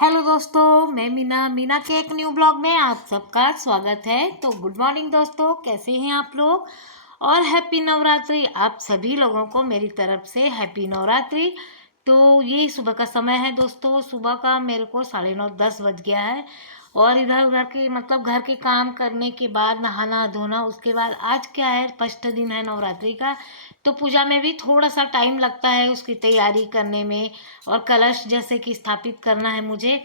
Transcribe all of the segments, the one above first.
Hello दोस्तों, मैं मीना के एक न्यू ब्लॉग में आप सबका स्वागत है। तो गुड मॉर्निंग दोस्तों, कैसे हैं आप लोग और हैप्पी नवरात्रि। आप सभी लोगों को मेरी तरफ से हैप्पी नवरात्रि। तो ये सुबह का समय है दोस्तों, सुबह का मेरे को 9:30-10 बज गया है और इधर उधर के मतलब घर के काम करने के बाद नहाना धोना, उसके बाद आज क्या है, फर्स्ट दिन है नवरात्रि का। तो पूजा में भी थोड़ा सा टाइम लगता है उसकी तैयारी करने में, और कलश जैसे कि स्थापित करना है मुझे,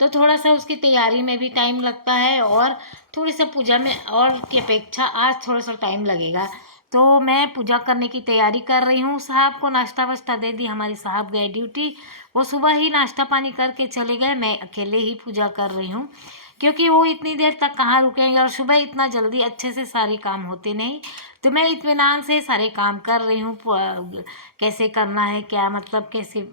तो थोड़ा सा उसकी तैयारी में भी टाइम लगता है और थोड़ी सा पूजा में और की अपेक्षा आज थोड़ा सा टाइम लगेगा। तो मैं पूजा करने की तैयारी कर रही हूँ। साहब को नाश्ता वाश्ता दे दी, हमारे साहब गए ड्यूटी, वो सुबह ही नाश्ता पानी करके चले गए। मैं अकेले ही पूजा कर रही हूँ क्योंकि वो इतनी देर तक कहाँ रुकेंगे और सुबह इतना जल्दी अच्छे से सारे काम होते नहीं। तो मैं इत्मीनान से सारे काम कर रही हूँ। कैसे करना है, क्या मतलब कैसे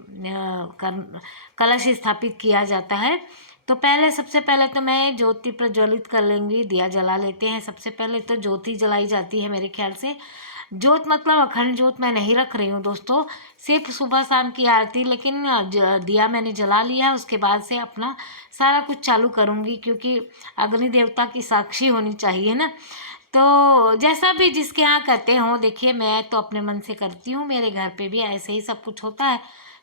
कलश स्थापित किया जाता है। तो पहले सबसे पहले तो मैं ज्योति प्रज्वलित कर लेंगी, दिया जला लेते हैं। सबसे पहले तो ज्योति जलाई जाती है मेरे ख्याल से। जोत मतलब अखंड जोत मैं नहीं रख रही हूँ दोस्तों, सिर्फ सुबह शाम की आरती। लेकिन दिया मैंने जला लिया, उसके बाद से अपना सारा कुछ चालू करूँगी क्योंकि अग्नि देवता की साक्षी होनी चाहिए ना। तो जैसा भी जिसके यहाँ करते हो, देखिए मैं तो अपने मन से करती हूँ, मेरे घर पे भी ऐसे ही सब कुछ होता है,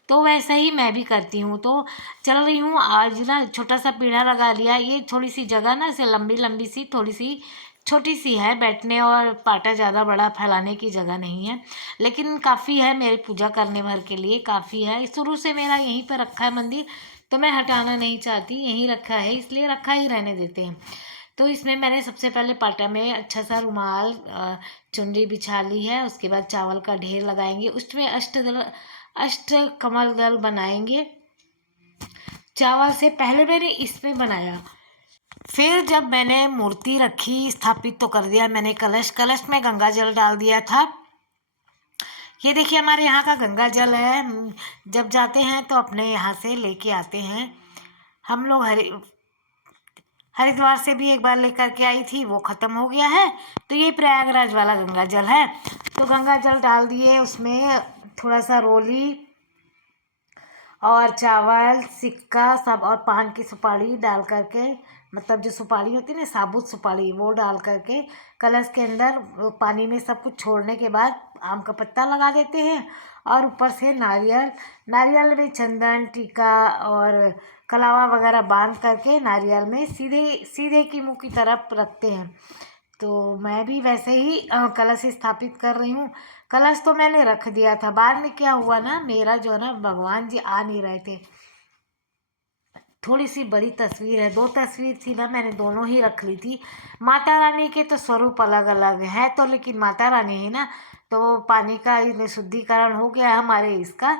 तो वैसे ही मैं भी करती हूँ। तो चल रही हूँ। आज ना छोटा सा पीढ़ा लगा लिया, ये थोड़ी सी जगह ना ऐसे लंबी लंबी सी थोड़ी सी छोटी सी है बैठने, और पाटा ज़्यादा बड़ा फैलाने की जगह नहीं है, लेकिन काफ़ी है मेरी पूजा करने भर के लिए, काफ़ी है। शुरू से मेरा यहीं पर रखा है मंदिर, तो मैं हटाना नहीं चाहती, यहीं रखा है इसलिए रखा ही रहने देते हैं। तो इसमें मैंने सबसे पहले पाटा में अच्छा सा रुमाल चुनरी बिछा ली है। उसके बाद चावल का ढेर लगाएंगे, उसमें अष्ट कमल दल बनाएंगे। चावल से पहले मैंने इसमें बनाया, फिर जब मैंने मूर्ति रखी स्थापित तो कर दिया मैंने कलश। कलश में गंगा जल डाल दिया था। ये देखिए हमारे यहाँ का गंगा जल है। जब जाते हैं तो अपने यहाँ से लेके आते हैं हम लोग। हरिद्वार से भी एक बार लेकर के आई थी, वो ख़त्म हो गया है। तो ये प्रयागराज वाला गंगा जल है। तो गंगा जल डाल दिए, उसमें थोड़ा सा रोली और चावल सिक्का सब और पान की सुपारी डाल करके, मतलब जो सुपारी होती है ना साबुत सुपारी, वो डाल करके कलश के अंदर पानी में सब कुछ छोड़ने के बाद आम का पत्ता लगा देते हैं और ऊपर से नारियल, नारियल में चंदन टीका और कलावा वगैरह बांध करके नारियल में सीधे सीधे की मुँह की तरफ रखते हैं। तो मैं भी वैसे ही कलश स्थापित कर रही हूँ। कलश तो मैंने रख दिया था, बाद में क्या हुआ ना, मेरा जो है ना भगवान जी आ नहीं रहे थे। थोड़ी सी बड़ी तस्वीर है, दो तस्वीर थी ना, मैंने दोनों ही रख ली थी। माता रानी के तो स्वरूप अलग अलग है तो, लेकिन माता रानी है ना, तो पानी का शुद्धिकरण हो गया है हमारे इसका।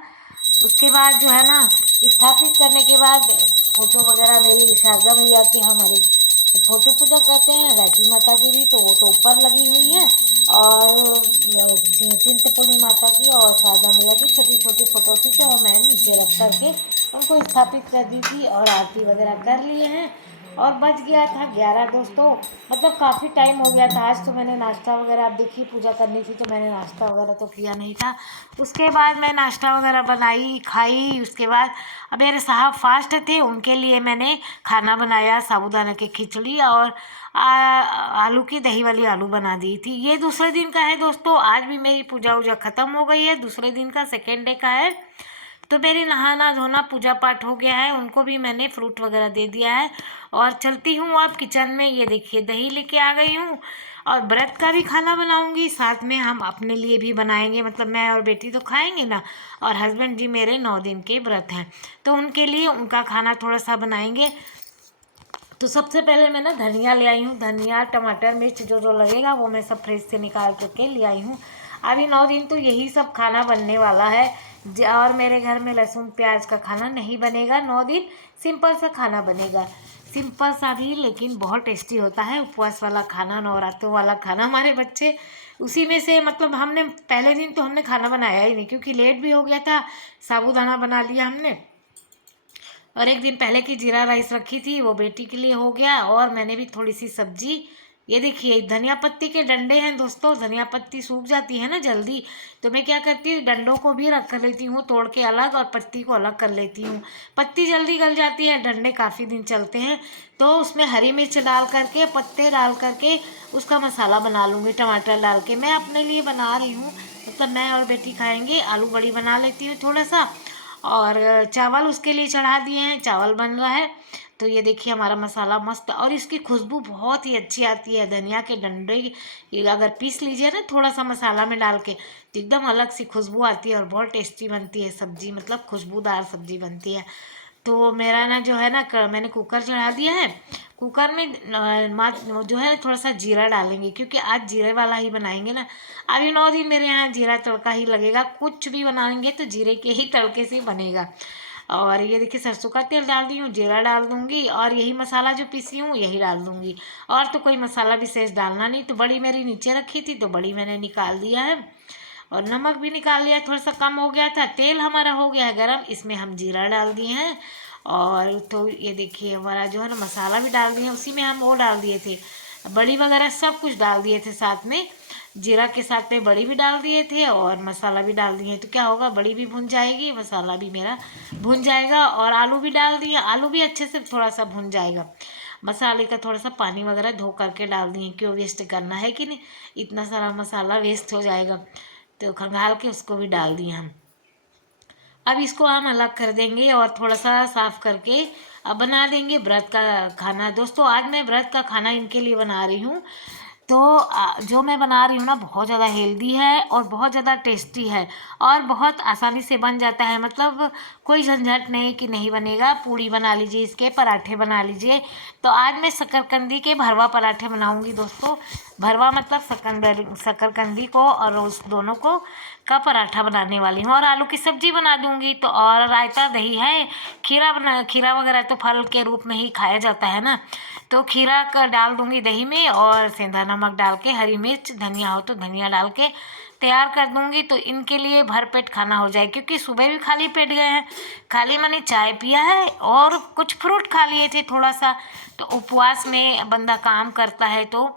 उसके बाद जो है ना, स्थापित करने के बाद फोटो वगैरह मेरी शारदा मैया की, हमारे फोटो पूजा करते हैं वैष्णो माता की भी, तो वो तो ऊपर लगी हुई है। और चिंतपूर्णी माता की और शारदा मैया की छोटी छोटी फोटो थी, तो वो मैं नीचे रख करके उनको स्थापित कर दी थी और आरती वगैरह कर लिए हैं। और बज गया था 11 दोस्तों, मतलब काफ़ी टाइम हो गया था। आज तो मैंने नाश्ता वगैरह, आप देखिए पूजा करनी थी तो मैंने नाश्ता वगैरह तो किया नहीं था। उसके बाद मैं नाश्ता वगैरह बनाई खाई। उसके बाद अब मेरे साहब फास्ट थे, उनके लिए मैंने खाना बनाया, साबूदाना की खिचड़ी और आलू की दही वाली आलू बना दी थी। ये दूसरे दिन का है दोस्तों, आज भी मेरी पूजा वूजा ख़त्म हो गई है, दूसरे दिन का सेकेंड डे का है। तो मेरी नहाना धोना पूजा पाठ हो गया है, उनको भी मैंने फ्रूट वगैरह दे दिया है और चलती हूँ अब किचन में। ये देखिए दही लेके आ गई हूँ और व्रत का भी खाना बनाऊंगी, साथ में हम अपने लिए भी बनाएंगे, मतलब मैं और बेटी तो खाएंगे ना, और हस्बैंड जी मेरे 9 दिन के व्रत हैं तो उनके लिए उनका खाना थोड़ा सा बनाएंगे। तो सबसे पहले मैं ना धनिया ले आई हूँ, धनिया टमाटर मिर्च जो जो लगेगा वो मैं सब फ्रिज से निकाल करके ले आई हूँ। अभी 9 दिन तो यही सब खाना बनने वाला है। और मेरे घर में लहसुन प्याज का खाना नहीं बनेगा 9 दिन, सिंपल सा खाना बनेगा, सिंपल सा भी लेकिन बहुत टेस्टी होता है। उपवास वाला खाना, नवरात्रों वाला खाना, हमारे बच्चे उसी में से, मतलब हमने पहले दिन तो हमने खाना बनाया ही नहीं क्योंकि लेट भी हो गया था, साबूदाना बना लिया हमने। और एक दिन पहले की जीरा राइस रखी थी, वो बेटी के लिए हो गया और मैंने भी थोड़ी सी सब्जी ये देखिए धनिया पत्ती के डंडे हैं दोस्तों। धनिया पत्ती सूख जाती है ना जल्दी, तो मैं क्या करती हूँ डंडों को भी रख कर लेती हूँ तोड़ के अलग, और पत्ती को अलग कर लेती हूँ। पत्ती जल्दी गल जाती है, डंडे काफ़ी दिन चलते हैं। तो उसमें हरी मिर्च डाल करके, पत्ते डाल करके उसका मसाला बना लूँगी टमाटर डाल के। मैं अपने लिए बना रही हूँ, मतलब मैं और बेटी खाएंगे। आलू बड़ी बना लेती हूँ थोड़ा सा, और चावल उसके लिए चढ़ा दिए हैं, चावल बन रहा है। तो ये देखिए हमारा मसाला मस्त, और इसकी खुशबू बहुत ही अच्छी आती है। धनिया के डंडे ये अगर पीस लीजिए ना थोड़ा सा मसाला में डाल के, तो एकदम अलग सी खुशबू आती है और बहुत टेस्टी बनती है सब्जी, मतलब खुशबूदार सब्जी बनती है। तो मेरा ना जो है ना मैंने कुकर चढ़ा दिया है। कुकर में जो है थोड़ा सा जीरा डालेंगे, क्योंकि आज जीरे वाला ही बनाएंगे ना। अभी 9 दिन मेरे यहाँ जीरा तड़का ही लगेगा, कुछ भी बनाएंगे तो जीरे के ही तड़के से ही बनेगा। और ये देखिए सरसों का तेल डाल दी हूँ, जीरा डाल दूंगी, और यही मसाला जो पीसी हूँ यही डाल दूंगी। और तो कोई मसाला विशेष डालना नहीं। तो बड़ी मेरी नीचे रखी थी तो बड़ी मैंने निकाल दिया है, और नमक भी निकाल लिया, थोड़ा सा कम हो गया था। तेल हमारा हो गया है गरम, इसमें हम जीरा डाल दिए हैं। और तो ये देखिए हमारा जो है ना मसाला भी डाल दिए, उसी में हम वो डाल दिए थे बड़ी वगैरह, सब कुछ डाल दिए थे साथ में। जीरा के साथ में बड़ी भी डाल दिए थे और मसाला भी डाल दिए। तो क्या होगा, बड़ी भी भुन जाएगी, मसाला भी मेरा भुन जाएगा, और आलू भी डाल दिए, आलू भी अच्छे से थोड़ा सा भुन जाएगा। मसाले का थोड़ा सा पानी वगैरह धो करके डाल दिए, क्यों वेस्ट करना है कि नहीं, इतना सारा मसाला वेस्ट हो जाएगा। तो खंगाल के उसको भी डाल दिए हम। अब इसको हम अलग कर देंगे और थोड़ा सा साफ करके अब बना देंगे व्रत का खाना। दोस्तों आज मैं व्रत का खाना इनके लिए बना रही हूँ। तो जो मैं बना रही हूँ ना बहुत ज़्यादा हेल्दी है और बहुत ज़्यादा टेस्टी है, और बहुत आसानी से बन जाता है। मतलब कोई झंझट नहीं कि नहीं बनेगा। पूड़ी बना लीजिए, इसके पराठे बना लीजिए। तो आज मैं शकरकंदी के भरवा पराठे बनाऊंगी दोस्तों। भरवा मतलब शकरकंदी को और उस दोनों को का पराठा बनाने वाली हूँ, और आलू की सब्जी बना दूंगी। तो और रायता दही है, खीरा वगैरह तो फल के रूप में ही खाया जाता है ना। तो खीरा का डाल दूंगी दही में, और सेंधा नमक डाल के, हरी मिर्च, धनिया हो तो धनिया डाल के तैयार कर दूंगी। तो इनके लिए भरपेट खाना हो जाए, क्योंकि सुबह भी खाली पेट गए हैं। खाली मैंने चाय पिया है और कुछ फ्रूट खा लिए थे थोड़ा सा। तो उपवास में बंदा काम करता है तो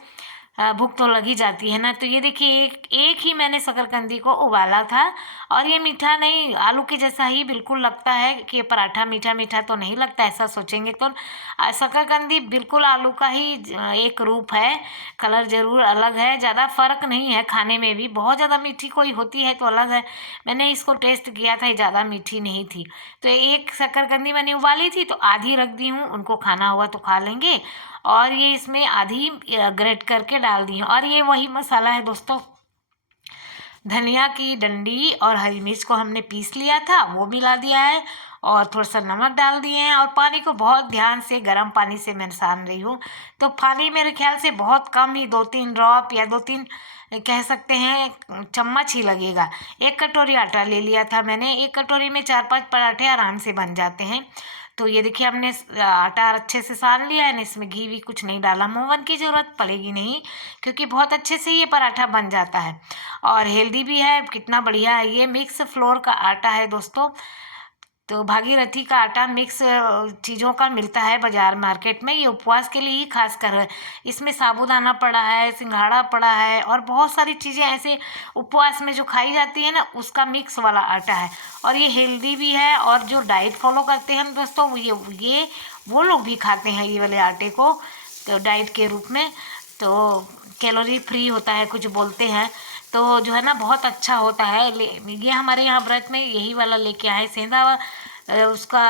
भूख तो लगी जाती है ना। तो ये देखिए एक एक ही मैंने शकरकंदी को उबाला था, और ये मीठा नहीं, आलू के जैसा ही बिल्कुल लगता है कि पराठा मीठा मीठा तो नहीं लगता, ऐसा सोचेंगे तो। शकरकंदी बिल्कुल आलू का ही एक रूप है। कलर जरूर अलग है, ज़्यादा फर्क नहीं है। खाने में भी बहुत ज़्यादा मीठी कोई होती है तो अलग है। मैंने इसको टेस्ट किया था, ये ज़्यादा मीठी नहीं थी। तो एक शकरकंदी मैंने उबाली थी तो आधी रख दी हूँ, उनको खाना हुआ तो खा लेंगे। और ये इसमें आधी ग्रेट करके डाल दी हूँ। और ये वही मसाला है दोस्तों, धनिया की डंडी और हरी मिर्च को हमने पीस लिया था, वो मिला दिया है, और थोड़ा सा नमक डाल दिए हैं। और पानी को बहुत ध्यान से गर्म पानी से मैं सान रही हूँ। तो पानी मेरे ख्याल से बहुत कम ही, 2-3 ड्रॉप या 2-3 कह सकते हैं चम्मच ही लगेगा। 1 कटोरी आटा ले लिया था मैंने, 1 कटोरी में 4-5 पराठे आराम से बन जाते हैं। तो ये देखिए हमने आटा अच्छे से सान लिया है ना, इसमें घी भी कुछ नहीं डाला, मोवन की ज़रूरत पड़ेगी नहीं, क्योंकि बहुत अच्छे से ये पराठा बन जाता है और हेल्दी भी है। कितना बढ़िया है, ये मिक्स फ्लोर का आटा है दोस्तों। तो भागीरथी का आटा मिक्स चीज़ों का मिलता है बाजार मार्केट में, ये उपवास के लिए ही खास कर है। इसमें साबूदाना पड़ा है, सिंघाड़ा पड़ा है, और बहुत सारी चीज़ें ऐसे उपवास में जो खाई जाती है ना, उसका मिक्स वाला आटा है। और ये हेल्दी भी है, और जो डाइट फॉलो करते हैं दोस्तों वो लोग भी खाते हैं ये वाले आटे को, तो डाइट के रूप में। तो कैलोरी फ्री होता है कुछ बोलते हैं, तो जो है ना बहुत अच्छा होता है। ये हमारे यहाँ व्रत में यही वाला लेके आए, सेंधा उसका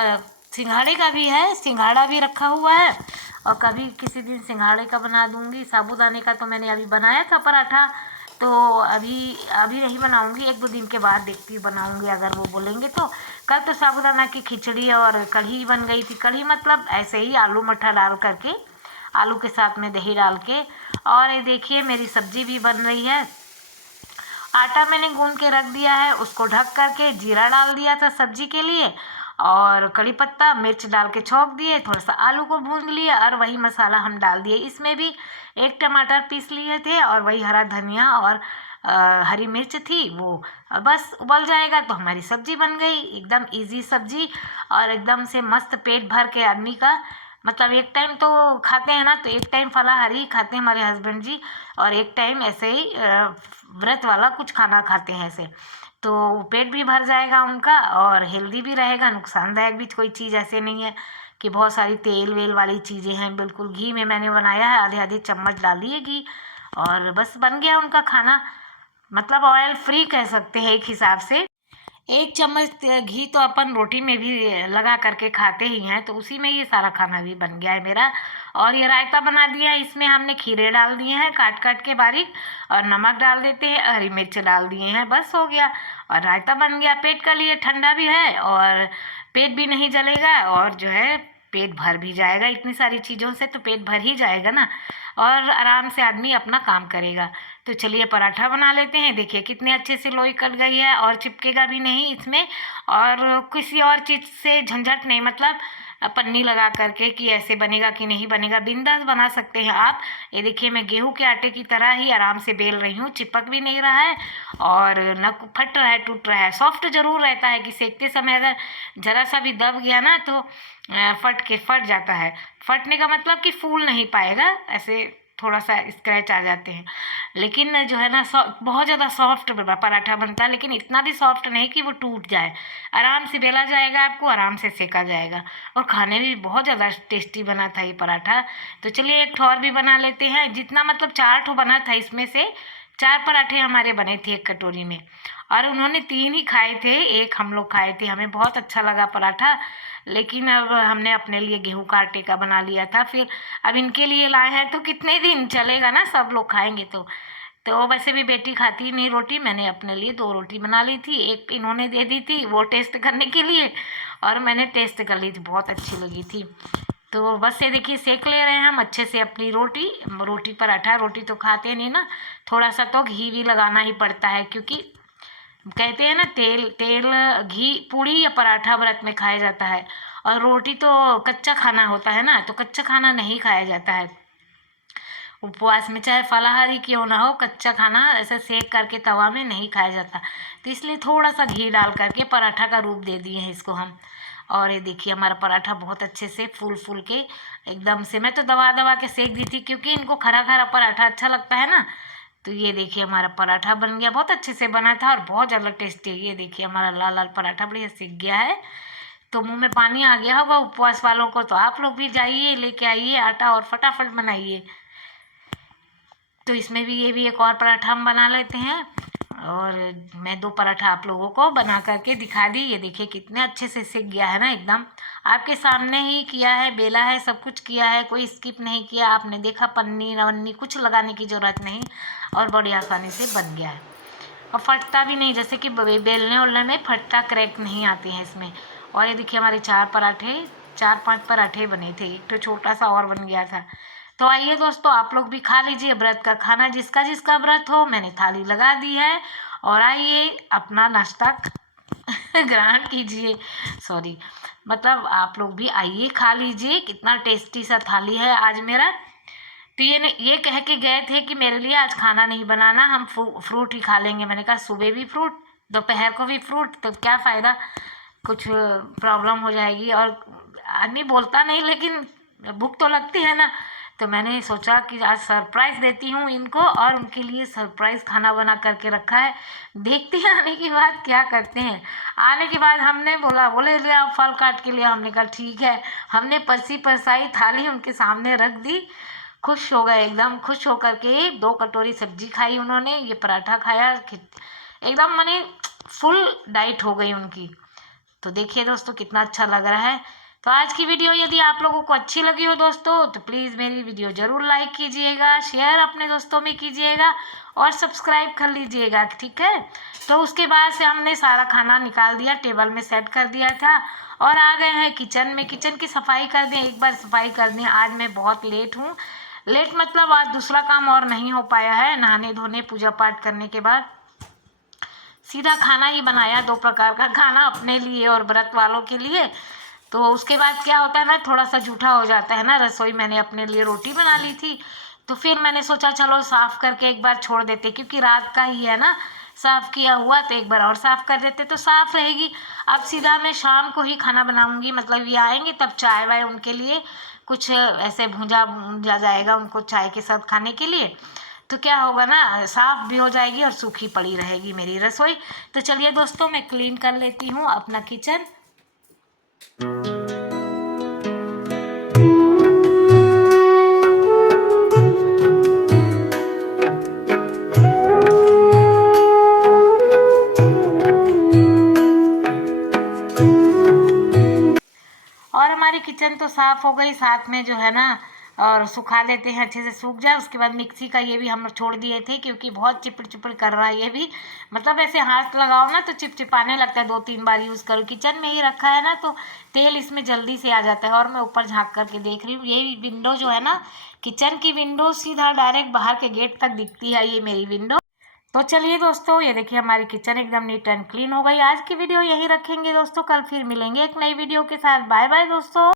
सिंघाड़े का भी है, सिंघाड़ा भी रखा हुआ है। और कभी किसी दिन सिंघाड़े का बना दूंगी। साबूदाने का तो मैंने अभी बनाया था पराठा, तो अभी अभी नहीं बनाऊंगी, 1-2 दिन के बाद देखती हूँ बनाऊंगी अगर वो बोलेंगे तो। कल तो साबूदाना की खिचड़ी और कढ़ी बन गई थी। कढ़ी मतलब ऐसे ही आलू मटर डाल करके, आलू के साथ में दही डाल के। और ये देखिए मेरी सब्जी भी बन रही है। आटा मैंने गूंद के रख दिया है, उसको ढक करके जीरा डाल दिया था सब्जी के लिए, और कड़ी पत्ता मिर्च डाल के छौंक दिए, थोड़ा सा आलू को भून लिया, और वही मसाला हम डाल दिए। इसमें भी 1 टमाटर पीस लिए थे, और वही हरा धनिया और हरी मिर्च थी वो। बस उबल जाएगा तो हमारी सब्जी बन गई, एकदम इजी सब्जी, और एकदम से मस्त पेट भर के आदमी का मतलब एक टाइम तो खाते हैं ना, तो एक टाइम फलाहारी खाते हैं हमारे हस्बैंड जी, और एक टाइम ऐसे ही व्रत वाला कुछ खाना खाते हैं ऐसे। तो पेट भी भर जाएगा उनका और हेल्दी भी रहेगा, नुकसानदायक भी कोई चीज़ ऐसे नहीं है कि बहुत सारी तेल वेल वाली चीज़ें हैं। बिल्कुल घी में मैंने बनाया है, आधे आधे चम्मच डाली है घी, और बस बन गया उनका खाना। मतलब ऑयल फ्री कह सकते हैं एक हिसाब से। एक चम्मच घी तो अपन रोटी में भी लगा करके खाते ही हैं, तो उसी में ये सारा खाना भी बन गया है मेरा। और ये रायता बना दिया है, इसमें हमने खीरे डाल दिए हैं काट काट के बारीक, और नमक डाल देते हैं, हरी मिर्च डाल दिए हैं, बस हो गया। और रायता बन गया, पेट के लिए ठंडा भी है और पेट भी नहीं जलेगा, और जो है पेट भर भी जाएगा। इतनी सारी चीज़ों से तो पेट भर ही जाएगा ना, और आराम से आदमी अपना काम करेगा। तो चलिए पराठा बना लेते हैं। देखिए कितने अच्छे से लोई कट गई है, और चिपकेगा भी नहीं इसमें, और किसी और चीज़ से झंझट नहीं, मतलब पन्नी लगा करके कि ऐसे बनेगा कि नहीं बनेगा, बिंदास बना सकते हैं आप। ये देखिए मैं गेहूं के आटे की तरह ही आराम से बेल रही हूँ, चिपक भी नहीं रहा है और न फट रहा है टूट रहा है। सॉफ्ट जरूर रहता है कि सेकते समय अगर जरा सा भी दब गया ना तो फट जाता है। फटने का मतलब कि फूल नहीं पाएगा, ऐसे थोड़ा सा स्क्रैच आ जाते हैं। लेकिन जो है ना बहुत ज़्यादा सॉफ्ट पराठा बनता है, लेकिन इतना भी सॉफ्ट नहीं कि वो टूट जाए। आराम से बेला जाएगा, आपको आराम से सेका जाएगा, और खाने में भी बहुत ज़्यादा टेस्टी बना था ये पराठा। तो चलिए एक ठो और भी बना लेते हैं। जितना मतलब 4 ठो बना था, इसमें से 4 पराठे हमारे बने थे एक कटोरी में, और उन्होंने 3 ही खाए थे, एक हम लोग खाए थे। हमें बहुत अच्छा लगा पराठा, लेकिन अब हमने अपने लिए गेहूं का आटे का बना लिया था। फिर अब इनके लिए लाए हैं, तो कितने दिन चलेगा ना, सब लोग खाएंगे तो वैसे भी बेटी खाती नहीं रोटी, मैंने अपने लिए 2 रोटी बना ली थी, एक इन्होंने दे दी थी वो टेस्ट करने के लिए, और मैंने टेस्ट कर ली थी, बहुत अच्छी लगी थी। तो बस ये देखिए सेक ले रहे हैं हम अच्छे से अपनी रोटी। रोटी पराठा, रोटी तो खाते नहीं ना, थोड़ा सा तो घी भी लगाना ही पड़ता है, क्योंकि कहते हैं ना तेल तेल घी पूड़ी या पराठा व्रत में खाया जाता है, और रोटी तो कच्चा खाना होता है ना, तो कच्चा खाना नहीं खाया जाता है उपवास में, चाहे फलाहारी क्यों ना हो, कच्चा खाना ऐसे सेक करके तवा में नहीं खाया जाता। तो इसलिए थोड़ा सा घी डाल करके पराठा का रूप दे दिए हैं इसको हम। और ये देखिए हमारा पराठा बहुत अच्छे से फूल फूल के एकदम से, मैं तो दबा दबा के सेक दी थी क्योंकि इनको खरा खरा पराठा अच्छा लगता है ना। तो ये देखिए हमारा पराठा बन गया, बहुत अच्छे से बना था और बहुत ज़्यादा टेस्टी है। ये देखिए हमारा लाल लाल पराठा बढ़िया सीख गया है, तो मुंह में पानी आ गया होगा उपवास वालों को। तो आप लोग भी जाइए लेके आइए आटा और फटाफट बनाइए। तो इसमें भी ये भी एक और पराठा हम बना लेते हैं, और मैं 2 पराठा आप लोगों को बना करके दिखा दी। ये देखिए कितने अच्छे से सिक गया है ना, एकदम आपके सामने ही किया है, बेला है, सब कुछ किया है, कोई स्किप नहीं किया। आपने देखा पन्नी वन्नी कुछ लगाने की ज़रूरत नहीं, और बड़ी आसानी से बन गया है, और फटता भी नहीं, जैसे कि बेलने उलने में फटता क्रैक नहीं आते हैं इसमें। और ये देखिए हमारे 4-5 पराठे बने थे, एक तो छोटा सा और बन गया था। तो आइए दोस्तों आप लोग भी खा लीजिए व्रत का खाना, जिसका जिसका व्रत हो। मैंने थाली लगा दी है, और आइए अपना नाश्ता ग्रहण कीजिए। सॉरी, मतलब आप लोग भी आइए खा लीजिए, कितना टेस्टी सा थाली है आज मेरा। तो ये कह के गए थे कि मेरे लिए आज खाना नहीं बनाना, हम फ्रूट ही खा लेंगे। मैंने कहा सुबह भी फ्रूट, दोपहर को भी फ्रूट, तो क्या फ़ायदा, कुछ प्रॉब्लम हो जाएगी। और आदमी बोलता नहीं, लेकिन भूख तो लगती है ना। तो मैंने सोचा कि आज सरप्राइज़ देती हूँ इनको, और उनके लिए सरप्राइज़ खाना बना करके रखा है। देखते हैं आने के बाद क्या करते हैं। आने के बाद हमने बोले ले आप फल काट के लिए, हमने कहा ठीक है। हमने परसी परसाई थाली उनके सामने रख दी, खुश हो गए एकदम, खुश होकर के 2 कटोरी सब्जी खाई उन्होंने, ये पराठा खाया, एकदम माने फुल डाइट हो गई उनकी। तो देखिए दोस्तों कितना अच्छा लग रहा है। तो आज की वीडियो यदि आप लोगों को अच्छी लगी हो दोस्तों, तो प्लीज़ मेरी वीडियो ज़रूर लाइक कीजिएगा, शेयर अपने दोस्तों में कीजिएगा, और सब्सक्राइब कर लीजिएगा, ठीक है। तो उसके बाद से हमने सारा खाना निकाल दिया, टेबल में सेट कर दिया था, और आ गए हैं किचन में। किचन की सफाई कर दें, एक बार सफाई कर दें। आज मैं बहुत लेट हूँ, लेट मतलब आज दूसरा काम और नहीं हो पाया है। नहाने धोने पूजा पाठ करने के बाद सीधा खाना ही बनाया, 2 प्रकार का खाना अपने लिए और व्रत वालों के लिए। तो उसके बाद क्या होता है ना, थोड़ा सा जूठा हो जाता है ना रसोई। मैंने अपने लिए रोटी बना ली थी, तो फिर मैंने सोचा चलो साफ़ करके एक बार छोड़ देते, क्योंकि रात का ही है ना, साफ़ किया हुआ, तो एक बार और साफ़ कर देते तो साफ़ रहेगी। अब सीधा मैं शाम को ही खाना बनाऊंगी, मतलब ये आएंगे तब चाय वाय उनके लिए कुछ ऐसे भूंजा भूंजा जाएगा उनको चाय के साथ खाने के लिए। तो क्या होगा ना, साफ़ भी हो जाएगी और सूखी पड़ी रहेगी मेरी रसोई। तो चलिए दोस्तों, मैं क्लीन कर लेती हूँ अपना किचन। और हमारी किचन तो साफ़ हो गई, साथ में जो है ना, और सुखा लेते हैं, अच्छे से सूख जाए। उसके बाद मिक्सी का ये भी हम छोड़ दिए थे क्योंकि बहुत चिपड़ चिपड़ कर रहा है ये भी, मतलब ऐसे हाथ लगाओ ना तो चिपचिपाने लगता है, 2-3 बार यूज़ करो। किचन में ही रखा है ना तो तेल इसमें जल्दी से आ जाता है। और मैं ऊपर झाँक करके देख रही हूँ, ये विंडो जो है ना, किचन की विंडो सीधा डायरेक्ट बाहर के गेट तक दिखती है ये मेरी विंडो। तो चलिए दोस्तों, ये देखिए हमारी किचन एकदम नीट एंड क्लीन हो गई। आज की वीडियो यहीं रखेंगे दोस्तों, कल फिर मिलेंगे एक नई वीडियो के साथ। बाय बाय दोस्तों।